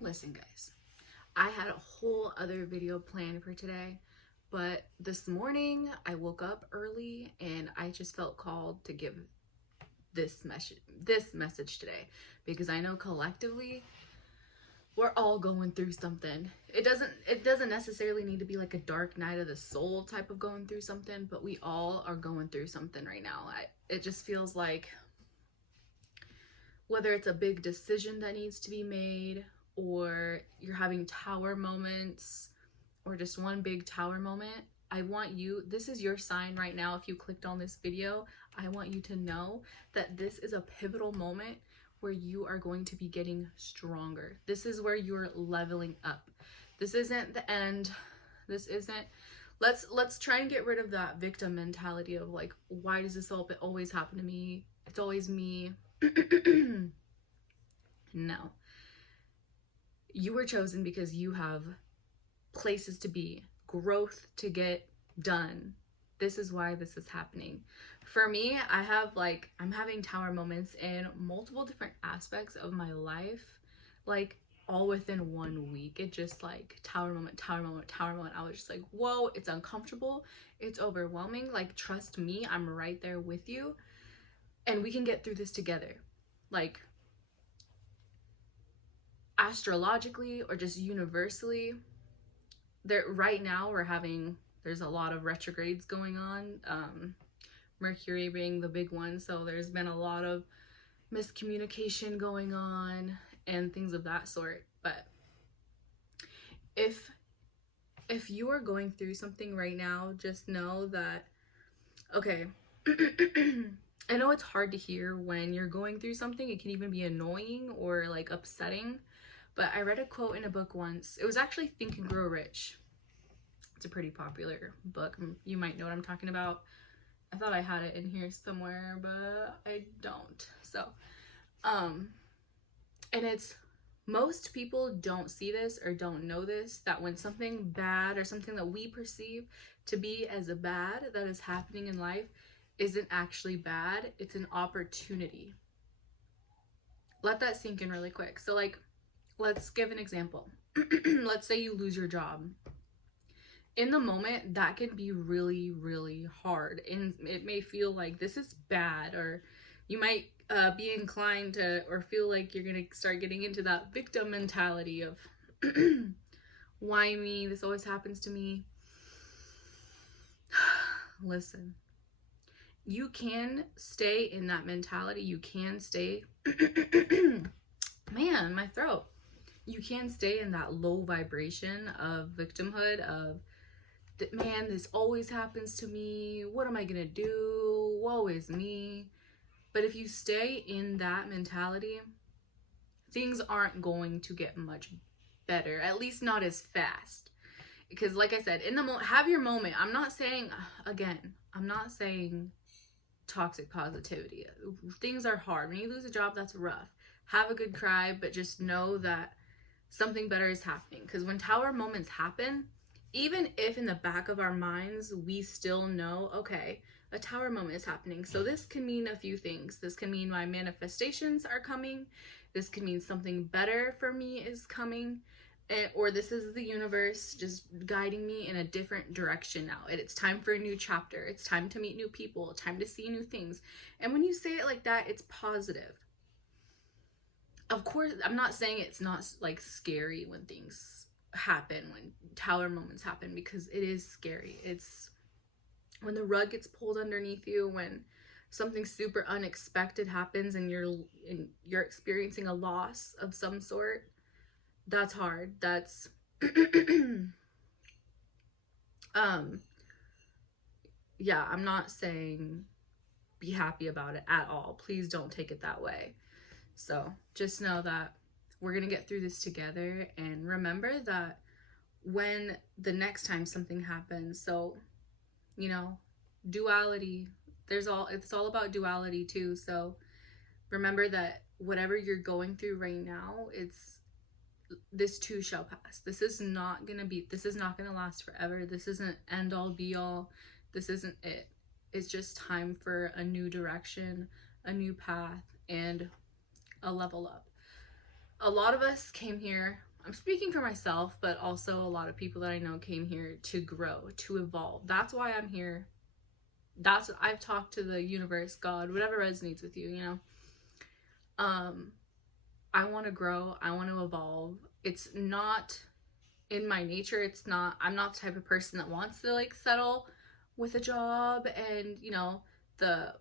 Listen, guys, I had a whole other video planned for today, but this morning I woke up early and I just felt called to give this message today, because I know collectively we're all going through something. It doesn't necessarily need to be like a dark night of the soul type of going through something, but we all are going through something right now. It just feels like, whether it's a big decision that needs to be made, or you're having tower moments, or just one big tower moment, I want you, this is your sign right now. If you clicked on this video, I want you to know that this is a pivotal moment where you are going to be getting stronger. This is where you're leveling up. This isn't the end. This isn't, let's try and get rid of that victim mentality of like, why does this always happen to me? It's always me. No. You were chosen because you have places to be, growth to get done. This is why this is happening. For me, I'm having tower moments in multiple different aspects of my life, like all within 1 week. It just like tower moment, tower moment, tower moment. I was just like, whoa, it's uncomfortable. It's overwhelming. Like, trust me, I'm right there with you. And we can get through this together. Like, astrologically or just universally, there right now there's a lot of retrogrades going on, Mercury being the big one. So there's been a lot of miscommunication going on and things of that sort. But if you are going through something right now, just know that, okay, I know it's hard to hear when you're going through something. It can even be annoying or like upsetting. But I read a quote in a book once. It was actually Think and Grow Rich. It's a pretty popular book. You might know what I'm talking about. I thought I had it in here somewhere, but I don't. So, and it's, most people don't see this or don't know this, that when something bad or something that we perceive to be as a bad that is happening in life isn't actually bad. It's an opportunity. Let that sink in really quick. So like, let's give an example. Let's say you lose your job. In the moment, that can be really, really hard. And it may feel like this is bad, or you might be inclined to, or feel like you're going to start getting into that victim mentality of, why me? This always happens to me. Listen, you can stay in that mentality. You can stay, man, my throat. You can stay in that low vibration of victimhood, of, man, this always happens to me. What am I gonna do? Woe is me. But if you stay in that mentality, things aren't going to get much better, at least not as fast. Because like I said, in the moment, have your moment. I'm not saying, again, I'm not saying toxic positivity. Things are hard. When you lose a job, that's rough. Have a good cry, but just know that something better is happening. Because when tower moments happen, even if in the back of our minds we still know, okay, a tower moment is happening, so this can mean a few things. This can mean my manifestations are coming. This can mean something better for me is coming. Or this is the universe just guiding me in a different direction now. It's time for a new chapter. It's time to meet new people. Time to see new things. And when you say it like that, it's positive. Of course, I'm not saying it's not like scary when things happen, when tower moments happen, because it is scary. It's when the rug gets pulled underneath you, when something super unexpected happens and you're experiencing a loss of some sort. That's hard. That's yeah, I'm not saying be happy about it at all. Please don't take it that way. So just know that we're going to get through this together, and remember that when the next time something happens, so, you know, duality, it's all about duality too. So remember that whatever you're going through right now, this too shall pass. This is not going to last forever. This isn't end all be all. This isn't it. It's just time for a new direction, a new path, and a level up. A lot of us came here, I'm speaking for myself, but also a lot of people that I know came here to grow, to evolve. That's why I'm here. That's, I've talked to the universe, God, whatever resonates with you, you know. I want to grow, I want to evolve. It's not in my nature. It's not, I'm not the type of person that wants to like settle with a job and, you know, the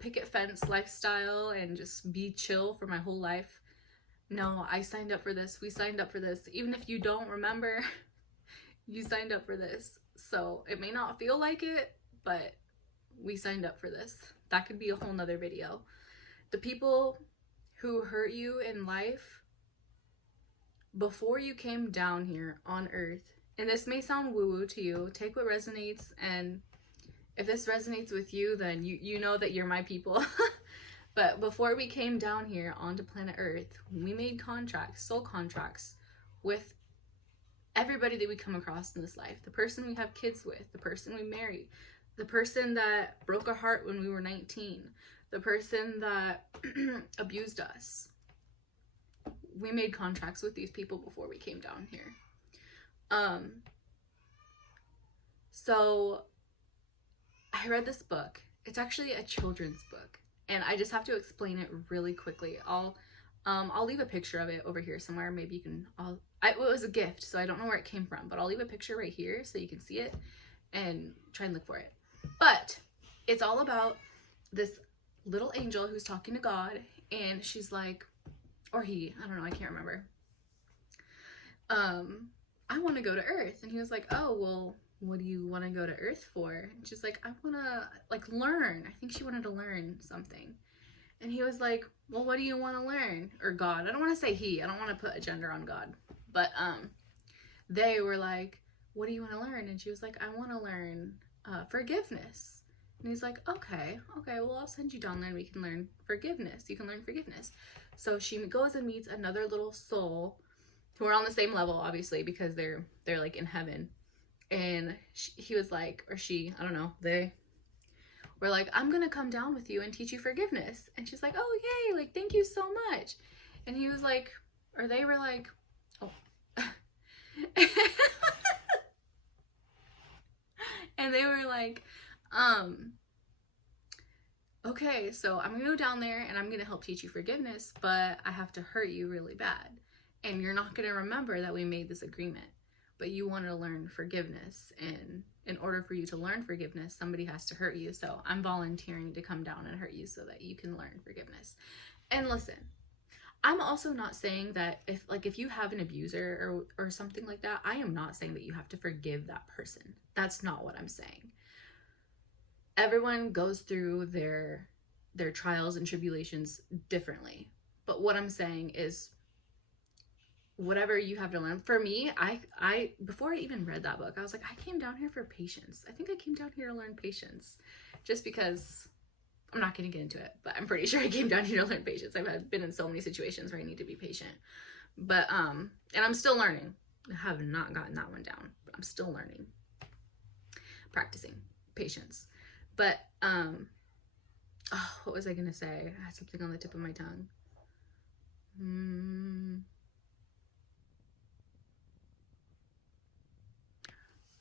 picket fence lifestyle and just be chill for my whole life. No, I signed up for this. We signed up for this. Even if you don't remember, you signed up for this. So it may not feel like it, but we signed up for this. That could be a whole nother video. The people who hurt you in life before you came down here on earth, and this may sound woo-woo to you, take what resonates, and if this resonates with you, then you know that you're my people. But before we came down here onto planet Earth, we made contracts, soul contracts, with everybody that we come across in this life. The person we have kids with, the person we married, the person that broke our heart when we were 19, the person that abused us. We made contracts with these people before we came down here. So I read this book. It's actually a children's book, and I just have to explain it really quickly. I'll leave a picture of it over here somewhere. Maybe you can, it was a gift, so I don't know where it came from, but I'll leave a picture right here so you can see it and try and look for it. But it's all about this little angel who's talking to God, and she's like, or he, I don't know, I can't remember. I want to go to Earth. And he was like, oh, well, what do you want to go to Earth for? And she's like, I want to like learn. I think she wanted to learn something. And he was like, well, what do you want to learn? Or God, I don't want to say he, I don't want to put a gender on God, but they were like, what do you want to learn? And she was like, I want to learn forgiveness. And he's like, okay, well, I'll send you down there and we can learn forgiveness. You can learn forgiveness. So she goes and meets another little soul who are on the same level, obviously, because they're like in heaven. And he was like, or she, I don't know, they were like, I'm gonna come down with you and teach you forgiveness. And she's like, oh, yay, like, thank you so much. And he was like, or they were like, oh. And they were like, okay, so I'm gonna go down there and I'm gonna help teach you forgiveness, but I have to hurt you really bad. And you're not gonna remember that we made this agreement, but you want to learn forgiveness. And in order for you to learn forgiveness, somebody has to hurt you. So I'm volunteering to come down and hurt you so that you can learn forgiveness. And listen, I'm also not saying that if you have an abuser or something like that, I am not saying that you have to forgive that person. That's not what I'm saying. Everyone goes through their trials and tribulations differently. But what I'm saying is, whatever you have to learn. For me, I before I even read that book, I was like, I came down here for patience. I think I came down here to learn patience, just because I'm not going to get into it, but I'm pretty sure I came down here to learn patience. I've been in so many situations where I need to be patient, but and I'm still learning. I have not gotten that one down, but I'm still learning, practicing patience. But what was I gonna say? I had something on the tip of my tongue.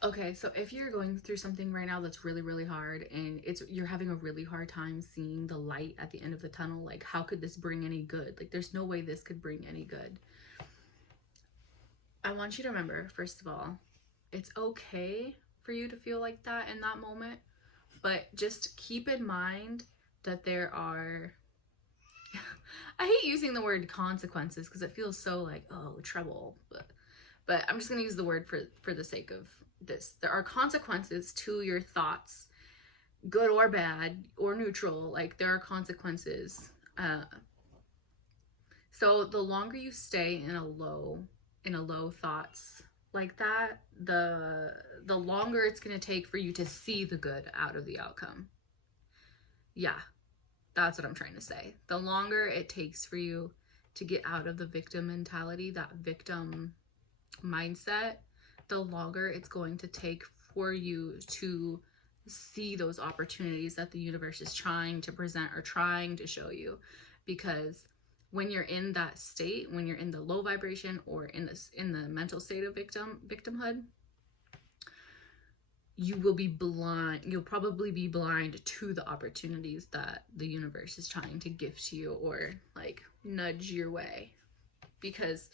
Okay, so if you're going through something right now that's really, really hard, and you're having a really hard time seeing the light at the end of the tunnel, like, how could this bring any good? Like, there's no way this could bring any good. I want you to remember, first of all, it's okay for you to feel like that in that moment, but just keep in mind that there are I hate using the word consequences because it feels so like, oh, trouble, but I'm just gonna use the word for the sake of this. There are consequences to your thoughts, good or bad or neutral. Like, there are consequences. So the longer you stay in a low thoughts like that, the longer it's gonna take for you to see the good out of the outcome. Yeah, that's what I'm trying to say. The longer it takes for you to get out of the victim mentality, that victim mindset, the longer it's going to take for you to see those opportunities that the universe is trying to present or trying to show you. Because when you're in that state, when you're in the low vibration or in the mental state of victimhood, you will be blind. You'll probably be blind to the opportunities that the universe is trying to gift you or like nudge your way, because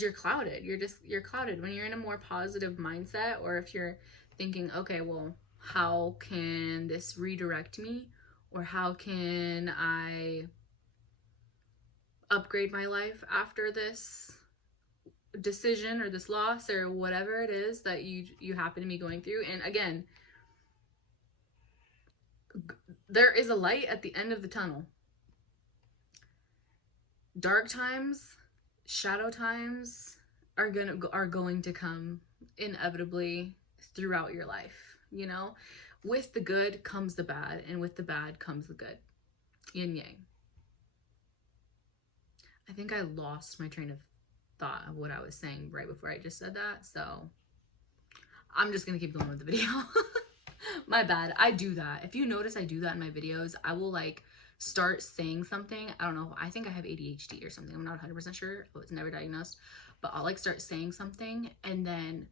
you're clouded. You're clouded when you're in a more positive mindset, or if you're thinking, okay, well, how can this redirect me, or how can I upgrade my life after this decision or this loss or whatever it is that you happen to be going through. And again, there is a light at the end of the tunnel. Dark times, shadow times are going to come inevitably throughout your life, you know. With the good comes the bad, and with the bad comes the good. Yin yang. I think I lost my train of thought of what I was saying right before I just said that, so I'm just gonna keep going with the video. My bad. I do that. If you notice, I do that in my videos. I will like start saying something. I don't know. I think I have ADHD or something. I'm not 100% sure. I was never diagnosed. But I'll like start saying something and then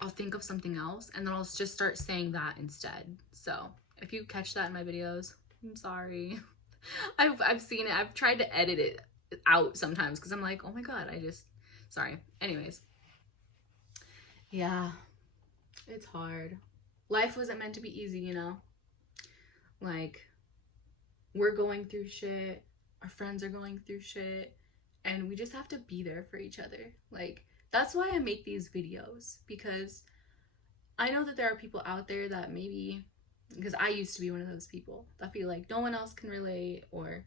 I'll think of something else and then I'll just start saying that instead. So if you catch that in my videos, I'm sorry. I've seen it. I've tried to edit it out sometimes because I'm like, oh my god, sorry. Anyways. Yeah. It's hard. Life wasn't meant to be easy, you know? Like, we're going through shit, our friends are going through shit, and we just have to be there for each other. Like, that's why I make these videos, because I know that there are people out there that maybe, because I used to be one of those people that feel like no one else can relate, or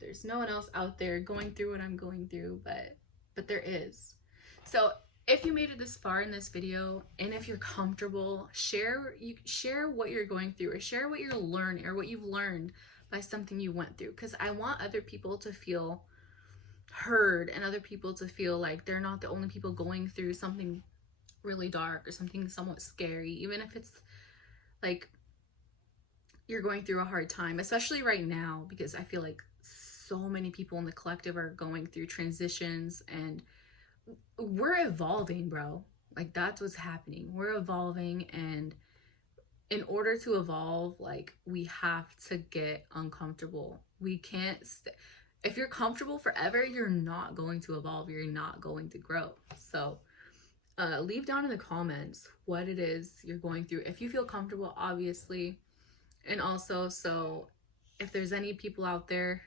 there's no one else out there going through what I'm going through, but there is. So if you made it this far in this video, and if you're comfortable, share what you're going through, or share what you're learning, or what you've learned by something you went through, because I want other people to feel heard and other people to feel like they're not the only people going through something really dark or something somewhat scary, even if it's like you're going through a hard time, especially right now, because I feel like so many people in the collective are going through transitions and we're evolving, bro. Like, that's what's happening. We're evolving, and in order to evolve, like, we have to get uncomfortable. We can't if you're comfortable forever, you're not going to evolve. You're not going to grow. So leave down in the comments what it is you're going through, if you feel comfortable, obviously. And also, so if there's any people out there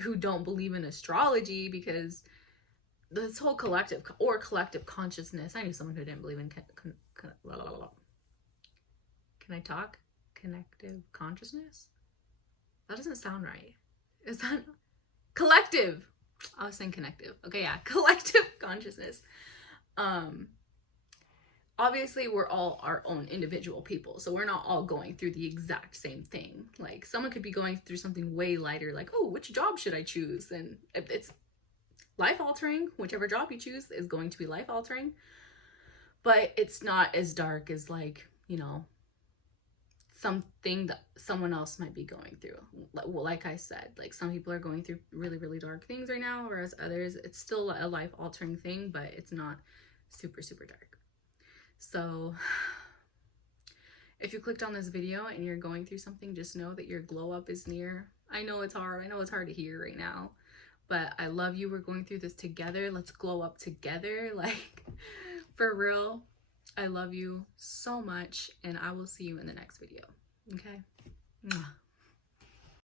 who don't believe in astrology, because this whole collective consciousness, I knew someone who didn't believe in can I talk? Connective consciousness? That doesn't sound right. Is that collective? I was saying connective. Okay, yeah, collective consciousness. Obviously we're all our own individual people, so we're not all going through the exact same thing. Like, someone could be going through something way lighter, like, oh, which job should I choose? And if it's life altering, whichever job you choose is going to be life altering, but it's not as dark as, like, you know, something that someone else might be going through. Like I said, like, some people are going through really, really dark things right now, whereas others, it's still a life altering thing, but it's not super, super dark. So if you clicked on this video and you're going through something, just know that your glow up is near. I know it's hard. I know it's hard to hear right now, but I love you. We're going through this together. Let's glow up together. Like, for real. I love you so much, and I will see you in the next video. Okay? Mwah.